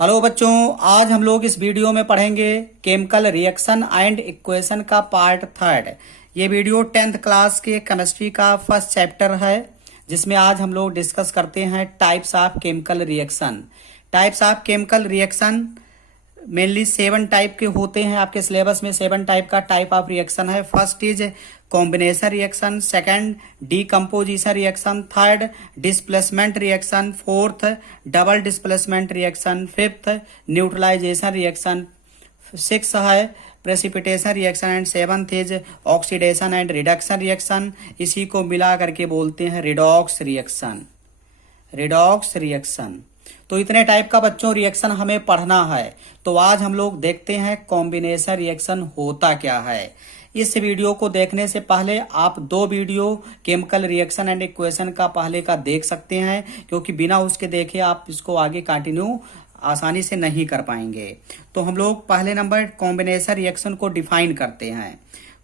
Hello बच्चों, आज हम लोग इस वीडियो में पढ़ेंगे केमिकल रिएक्शन एंड इक्वेशन का पार्ट थर्ड। ये वीडियो 10th क्लास के केमिस्ट्री का फर्स्ट चैप्टर है, जिसमें आज हम लोग डिस्कस करते हैं types of chemical reaction. Types of chemical reaction mainly 7 type के होते हैं। आपके सिलेबस में 7 टाइप का टाइप ऑफ रिएक्शन है। First is combination reaction, second decomposition reaction, third displacement reaction, fourth double displacement reaction, fifth neutralization reaction, six है precipitation reaction and seventh is oxidation and reduction reaction. इसी को मिला करके बोलते हैं redox reaction. Redox reaction. तो इतने type का बच्चों रिएक्शन हमें पढ़ना है। तो आज हम लोग देखते हैं कॉम्बिनेशन रिएक्शन होता क्या है। इस वीडियो को देखने से पहले आप 2 video chemical reaction and equation का पहले का देख सकते हैं, क्योंकि बिना उसके देखे आप इसको आगे कंटिन्यू आसानी से नहीं कर पाएंगे। तो हम लोग पहले नंबर कॉम्बिनेशन रिएक्शन को डिफाइन करते हैं।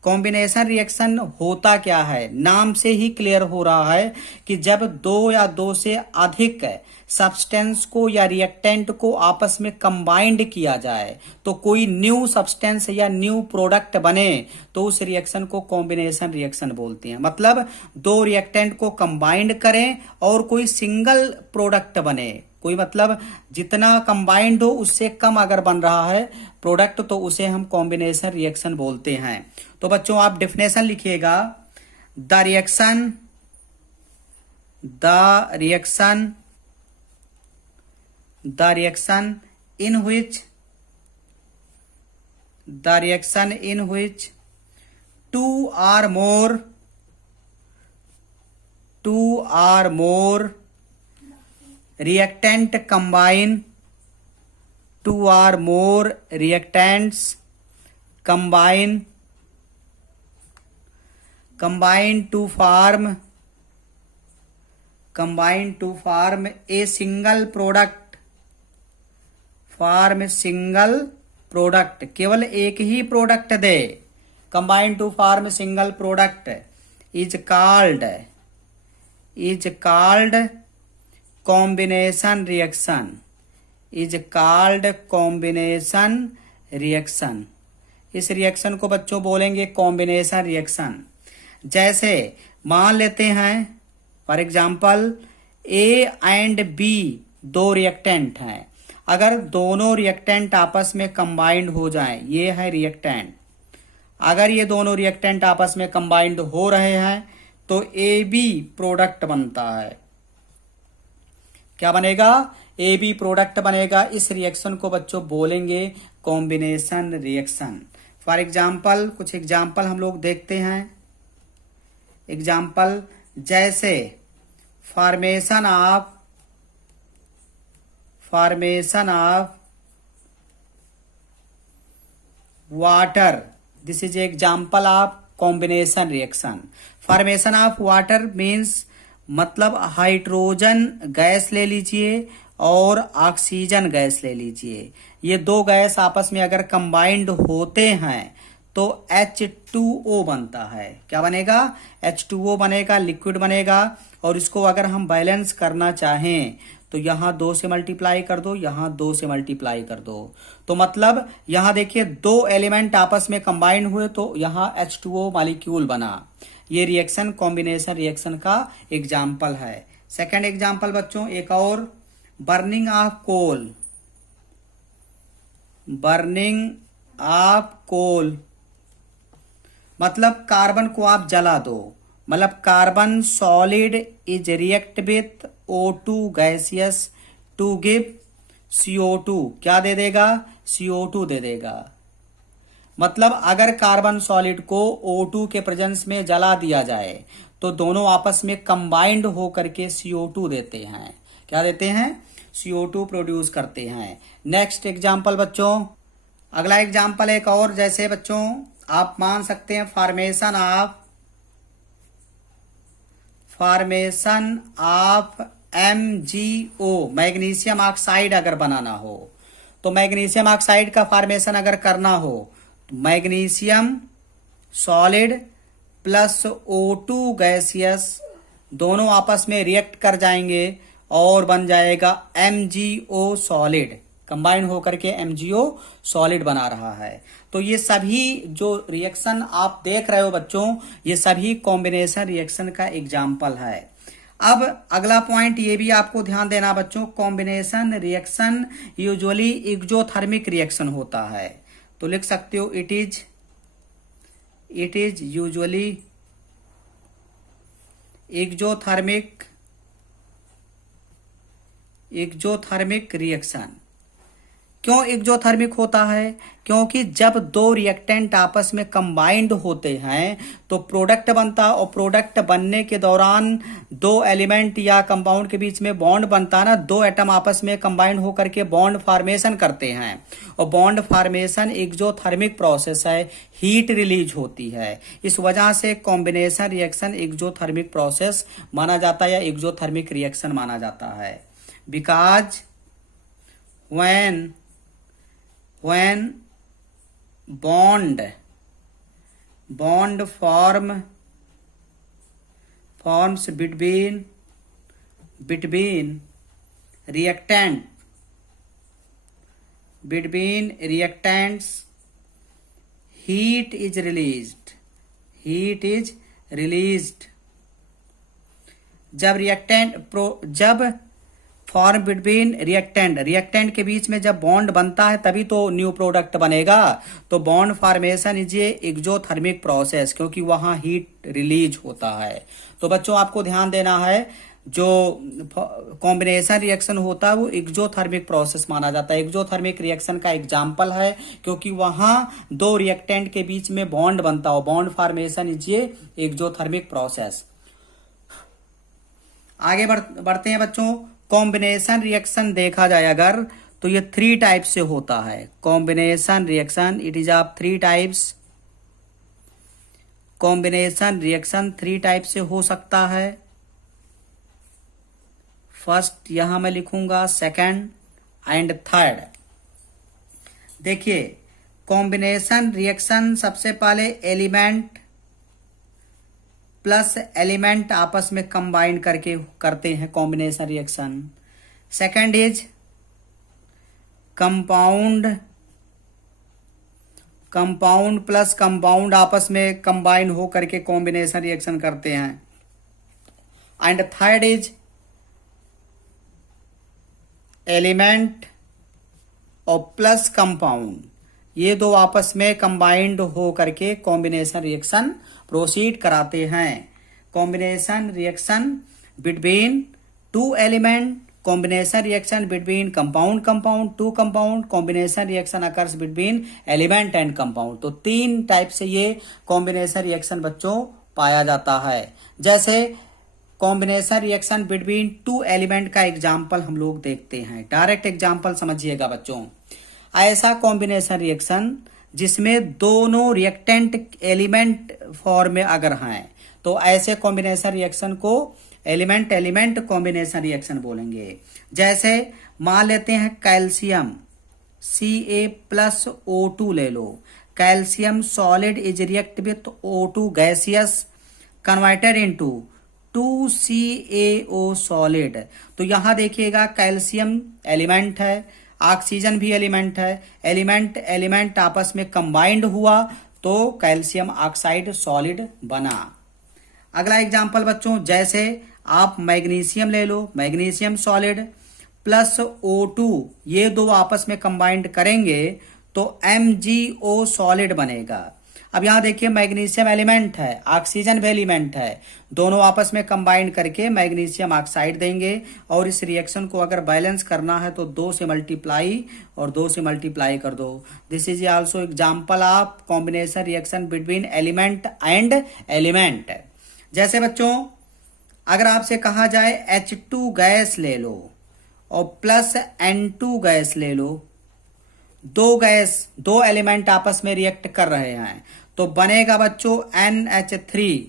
कॉम्बिनेशन रिएक्शन होता क्या है, नाम से ही क्लियर हो रहा है कि जब 2 या 2 से अधिक सब्सटेंस को या रिएक्टेंट को आपस में कंबाइंड किया जाए तो कोई न्यू सब्सटेंस या न्यू प्रोडक्ट बने, तो उस रिएक्शन को कॉम्बिनेशन रिएक्शन बोलते हैं। मतलब 2 रिएक्टेंट को कंबाइंड करें और कोई सिंगल प्रोडक्ट बने, कोई मतलब जितना कंबाइंड हो उससे कम अगर बन रहा है प्रोडक्ट, तो उसे हम कॉम्बिनेशन रिएक्शन बोलते हैं। तो बच्चों आप डेफिनेशन लिखिएगा, the reaction in which two or more reactant combine, two or more reactants combine to form a single product, केवल एक ही प्रोडक्ट दे, combine to form single product is called combination reaction. इस रिएक्शन को बच्चों बोलेंगे combination reaction. जैसे मान लेते हैं for example A and B 2 reactant हैं। अगर दोनों रिएक्टेंट आपस में कंबाइंड हो जाएं, ये है रिएक्टेंट, अगर ये दोनों रिएक्टेंट आपस में कंबाइंड हो रहे हैं तो ए बी प्रोडक्ट बनता है। क्या बनेगा? ए बी प्रोडक्ट बनेगा। इस रिएक्शन को बच्चों बोलेंगे कॉम्बिनेशन रिएक्शन। फॉर एग्जाम्पल कुछ एग्जाम्पल हम लोग देखते हैं। एग्जाम्पल जैसे formation of water, this is example of combination reaction. Formation of water means मतलब हाइड्रोजन गैस ले लीजिए और ऑक्सीजन गैस ले लीजिए। ये 2 गैस आपस में अगर कंबाइंड होते हैं तो H2O बनता है। क्या बनेगा? H2O बनेगा, लिक्विड बनेगा। और इसको अगर हम बैलेंस करना चाहें तो यहां 2 से मल्टीप्लाई कर दो, यहां 2 से मल्टीप्लाई कर दो। तो मतलब यहां देखिए 2 एलिमेंट आपस में कंबाइंड हुए तो यहां H2O मॉलिक्यूल बना। ये रिएक्शन कॉम्बिनेशन रिएक्शन का एग्जाम्पल है। सेकेंड एग्जाम्पल बच्चों एक और, बर्निंग ऑफ कोल मतलब कार्बन को आप जला दो। मतलब carbon solid is react with O2 gaseous to give CO2। क्या दे देगा? CO2 दे देगा। मतलब अगर कार्बन सॉलिड को O2 के प्रेजेंस में जला दिया जाए तो दोनों आपस में कंबाइंड होकर के CO2 देते हैं। क्या देते हैं? CO2 प्रोड्यूस करते हैं। नेक्स्ट एग्जाम्पल बच्चों, अगला एग्जाम्पल एक और, जैसे बच्चों आप मान सकते हैं formation of MgO, magnesium oxide अगर बनाना हो तो मैग्नीशियम ऑक्साइड का फॉर्मेशन अगर करना हो तो magnesium solid plus O2 gaseous दोनों आपस में रिएक्ट कर जाएंगे और बन जाएगा MgO सॉलिड। कंबाइन होकर के MgO सॉलिड बना रहा है। तो ये सभी जो रिएक्शन आप देख रहे हो बच्चों, ये सभी कॉम्बिनेशन रिएक्शन का एग्जाम्पल है। अब अगला पॉइंट ये भी आपको ध्यान देना बच्चों, combination reaction usually exothermic reaction होता है। तो लिख सकते हो it is usually exothermic reaction. क्यों एक्सोथर्मिक होता है? क्योंकि जब दो रिएक्टेंट आपस में कंबाइंड होते हैं तो प्रोडक्ट बनता है, और प्रोडक्ट बनने के दौरान दो एलिमेंट या कंपाउंड के बीच में बॉन्ड बनता है ना, दो एटम आपस में कंबाइंड होकर के बॉन्ड फॉर्मेशन करते हैं, और बॉन्ड फॉर्मेशन एक्सोथर्मिक प्रोसेस है, हीट रिलीज होती है। इस वजह से कॉम्बिनेशन रिएक्शन एक्सोथर्मिक प्रोसेस माना जाता है या एक्सोथर्मिक रिएक्शन माना जाता है। Because when bond forms between reactants, heat is released जब फॉर्म बिटवीन रिएक्टेंट के बीच में जब बॉन्ड बनता है तभी तो न्यू प्रोडक्ट बनेगा। तो bond formation is a exothermic process, क्योंकि वहां हीट रिलीज होता है। तो बच्चों आपको ध्यान देना है, जो कॉम्बिनेशन रिएक्शन होता है वो एक्सोथर्मिक प्रोसेस माना जाता है। एक्सोथर्मिक रिएक्शन का एग्जाम्पल है, क्योंकि वहां दो रिएक्टेंट के बीच में बॉन्ड बनता हो, bond formation is a exothermic process. आगे बढ़ते हैं बच्चों। कॉम्बिनेशन रिएक्शन देखा जाए अगर, तो ये 3 टाइप से होता है। Combination reaction it is of 3 types. Combination reaction 3 type से हो सकता है। फर्स्ट यहां मैं लिखूंगा, सेकंड एंड थर्ड। देखिए कॉम्बिनेशन रिएक्शन सबसे पहले एलिमेंट प्लस एलिमेंट आपस में कंबाइन करके करते हैं combination reaction. Second is compound plus compound आपस में कंबाइन हो करके कॉम्बिनेशन रिएक्शन करते हैं। एंड थर्ड इज एलिमेंट और प्लस कंपाउंड, ये दो आपस में कंबाइंड हो करके कॉम्बिनेशन रिएक्शन प्रोसीड कराते हैं। Combination reaction between 2 element, combination reaction between compound to compound, combination reaction occurs between element and compound. तो 3 टाइप से ये कॉम्बिनेशन रिएक्शन बच्चों पाया जाता है। जैसे कॉम्बिनेशन रिएक्शन बिटवीन 2 एलिमेंट का एग्जाम्पल हम लोग देखते हैं। डायरेक्ट एग्जाम्पल समझिएगा बच्चों। ऐसा कॉम्बिनेशन रिएक्शन जिसमें दोनों रिएक्टेंट एलिमेंट फॉर्म में अगर हैं, तो ऐसे कॉम्बिनेशन रिएक्शन को एलिमेंट कॉम्बिनेशन रिएक्शन बोलेंगे। जैसे मान लेते हैं कैल्शियम Ca+O2 ले लो। Calcium solid is react with O2 gaseous converted into 2CaO solid. तो यहां देखिएगा कैल्शियम एलिमेंट है, ऑक्सीजन भी एलिमेंट है, एलिमेंट आपस में कंबाइंड हुआ तो कैल्शियम ऑक्साइड सॉलिड बना। अगला एग्जांपल बच्चों, जैसे आप मैग्नीशियम ले लो, मैग्नीशियम सॉलिड प्लस O2, ये दो आपस में कंबाइंड करेंगे तो MgO सॉलिड बनेगा। अब यहां देखिए मैग्नीशियम एलिमेंट है, ऑक्सीजन भी एलिमेंट है, दोनों आपस में कंबाइन करके मैग्नीशियम ऑक्साइड देंगे। और इस रिएक्शन को अगर बैलेंस करना है तो 2 से मल्टीप्लाई और 2 से मल्टीप्लाई कर दो। This is also example of combination reaction between element and element. जैसे बच्चों अगर आपसे कहा जाए H2 गैस ले लो और प्लस N2 गैस ले लो, दो एलिमेंट आपस में रिएक्ट कर रहे हैं तो बनेगा बच्चों NH3।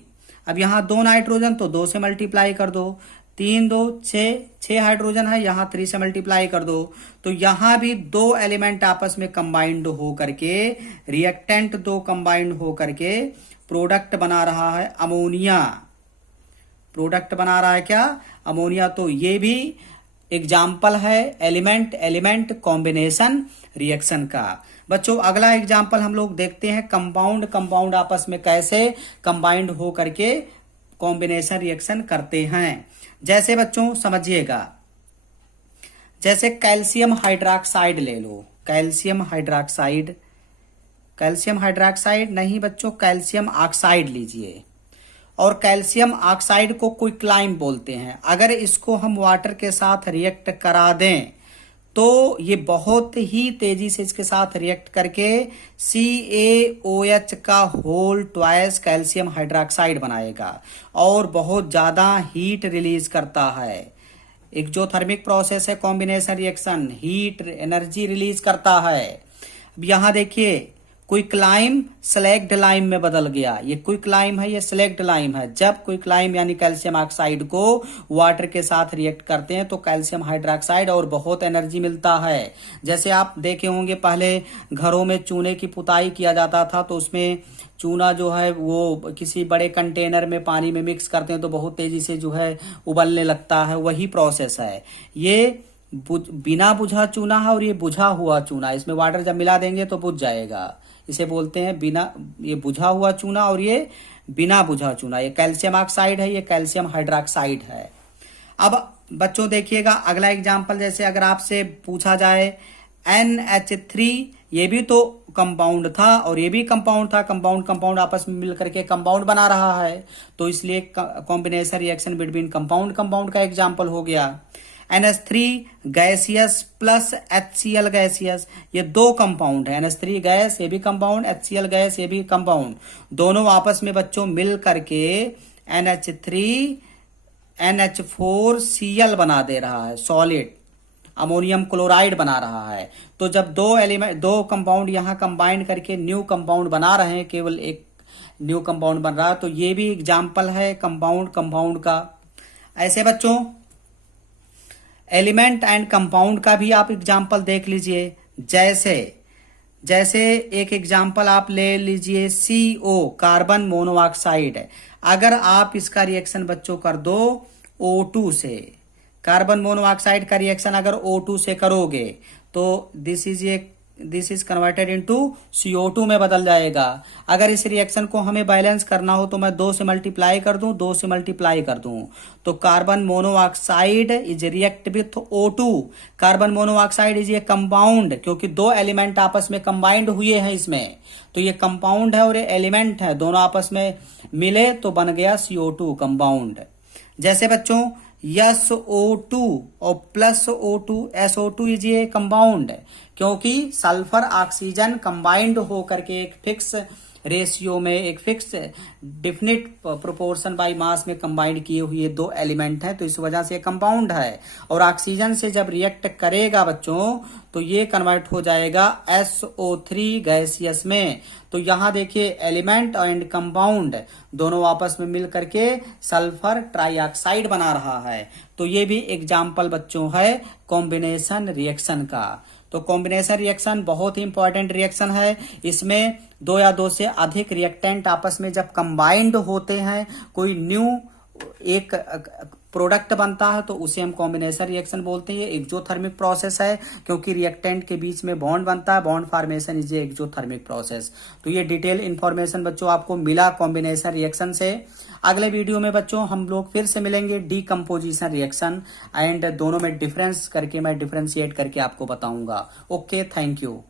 अब यहां 2 नाइट्रोजन तो 2 से मल्टीप्लाई कर दो, 3 2 6 हाइड्रोजन है, यहां 3 से मल्टीप्लाई कर दो। तो यहां भी 2 एलिमेंट आपस में कंबाइंड हो करके रिएक्टेंट 2 कंबाइंड हो करके प्रोडक्ट बना रहा है अमोनिया। प्रोडक्ट बना रहा है क्या? अमोनिया। तो ये भी एग्जाम्पल है एलिमेंट एलिमेंट कॉम्बिनेशन रिएक्शन का। बच्चों अगला एग्जाम्पल हम लोग देखते हैं कंपाउंड कंपाउंड आपस में कैसे कंबाइंड हो करके कॉम्बिनेशन रिएक्शन करते हैं। जैसे बच्चों समझिएगा, जैसे कैल्शियम हाइड्रोक्साइड ले लो, कैल्शियम हाइड्रोक्साइड, कैल्शियम हाइड्रोक्साइड नहीं बच्चों, कैल्शियम ऑक्साइड लीजिए, और कैल्शियम ऑक्साइड को क्विकलाइम बोलते हैं। अगर इसको हम वाटर के साथ रिएक्ट करा दें तो ये बहुत ही तेजी से इसके साथ रिएक्ट करके CaOH का होल ट्वाइस कैल्शियम हाइड्रोक्साइड बनाएगा और बहुत ज्यादा हीट रिलीज करता है। एक्जोथर्मिक प्रोसेस है combination reaction, heat energy release करता है। अब यहां देखिए क्विकलाइम स्लैग्ड लाइम में बदल गया, ये क्विकलाइम है, ये स्लैग्ड लाइम है। जब क्विकलाइम यानी कैल्शियम ऑक्साइड को वाटर के साथ रिएक्ट करते हैं तो कैल्शियम हाइड्रोक्साइड और बहुत एनर्जी मिलता है। जैसे आप देखे होंगे पहले घरों में चूने की पुताई किया जाता था तो उसमें चूना जो है वो किसी बड़े कंटेनर में पानी में मिक्स करते हैं तो बहुत तेजी से जो है उबलने लगता है, वही प्रोसेस है। ये बिना बुझा चूना है और ये बुझा हुआ चूना, इसमें वाटर जब मिला देंगे तो बुझ जाएगा, इसे बोलते हैं बिना, ये बुझा हुआ चूना और ये बिना बुझा चूना। ये कैल्शियम ऑक्साइड है, ये कैल्शियम हाइड्रोक्साइड है। अब बच्चों देखिएगा अगला एग्जांपल, जैसे अगर आपसे पूछा जाए NH3, ये भी तो कंपाउंड था और ये भी कंपाउंड था, कंपाउंड कंपाउंड आपस में मिलकर के कंपाउंड बना रहा है, तो इसलिए combination reaction between compound compound का एग्जाम्पल हो गया। NH3 gaseous plus HCl gaseous, ये दो कंपाउंड है, NH3 गैस ये भी कंपाउंड, HCl गैस ये भी कंपाउंड, दोनों आपस में बच्चों मिल करके NH3 NH4Cl बना दे रहा है, सॉलिड अमोनियम क्लोराइड बना रहा है। तो जब दो कंपाउंड यहां कंबाइन करके न्यू कंपाउंड बना रहे हैं, केवल एक न्यू कंपाउंड बन रहा है, तो ये भी एग्जाम्पल है कंपाउंड कंपाउंड का। ऐसे बच्चों एलिमेंट एंड कंपाउंड का भी आप एग्जाम्पल देख लीजिए। जैसे एक एग्जाम्पल आप ले लीजिए CO, कार्बन मोनोऑक्साइड। अगर आप इसका रिएक्शन बच्चों कर दो O2 से, कार्बन मोनोऑक्साइड का रिएक्शन अगर O2 से करोगे तो this is converted into CO2 में बदल जाएगा। अगर इस रिएक्शन को हमें बैलेंस करना हो तो मैं 2 से मल्टीप्लाई कर दूं, 2 से मल्टीप्लाई कर दूं, तो carbon monoxide is react with O2। Carbon monoxide is ये कंपाउंड, क्योंकि दो एलिमेंट आपस में कंबाइंड हुए हैं इसमें, तो ये कंपाउंड है और ये एलिमेंट है, दोनों आपस में मिले तो बन गया CO2 कंपाउंड। जैसे बच्चों SO2 और प्लस O2, SO2 इज ये कंपाउंड, क्योंकि सल्फर ऑक्सीजन कंबाइंड होकर के एक फिक्स रेशियो में, एक fix definite proportion by mass में कंबाइंड किए हुए दो एलिमेंट हैं, तो इस वजह से कंपाउंड है। और ऑक्सीजन से जब रिएक्ट करेगा बच्चों तो ये कन्वर्ट हो जाएगा SO3 गैसियस में। तो यहां देखिए एलिमेंट एंड कंपाउंड दोनों आपस में मिल करके सल्फर ट्राइऑक्साइड बना रहा है। तो ये भी एग्जाम्पल बच्चों है कॉम्बिनेशन रिएक्शन का। तो कॉम्बिनेशन रिएक्शन बहुत ही इंपॉर्टेंट रिएक्शन है। इसमें दो या दो से अधिक रिएक्टेंट आपस में जब कंबाइंड होते हैं, कोई न्यू एक प्रोडक्ट बनता है, तो उसे हम कॉम्बिनेशन रिएक्शन बोलते हैं। ये एक्जोथर्मिक प्रोसेस है, क्योंकि रिएक्टेंट के बीच में बॉन्ड बनता है, bond formation is a exothermic process. तो ये डिटेल इंफॉर्मेशन बच्चों आपको मिला कॉम्बिनेशन रिएक्शन से। अगले वीडियो में बच्चों हम लोग फिर से मिलेंगे डीकम्पोजिशन रिएक्शन एंड दोनों में डिफरेंस करके मैं डिफरेंशिएट करके आपको बताऊंगा। Okay, thank you.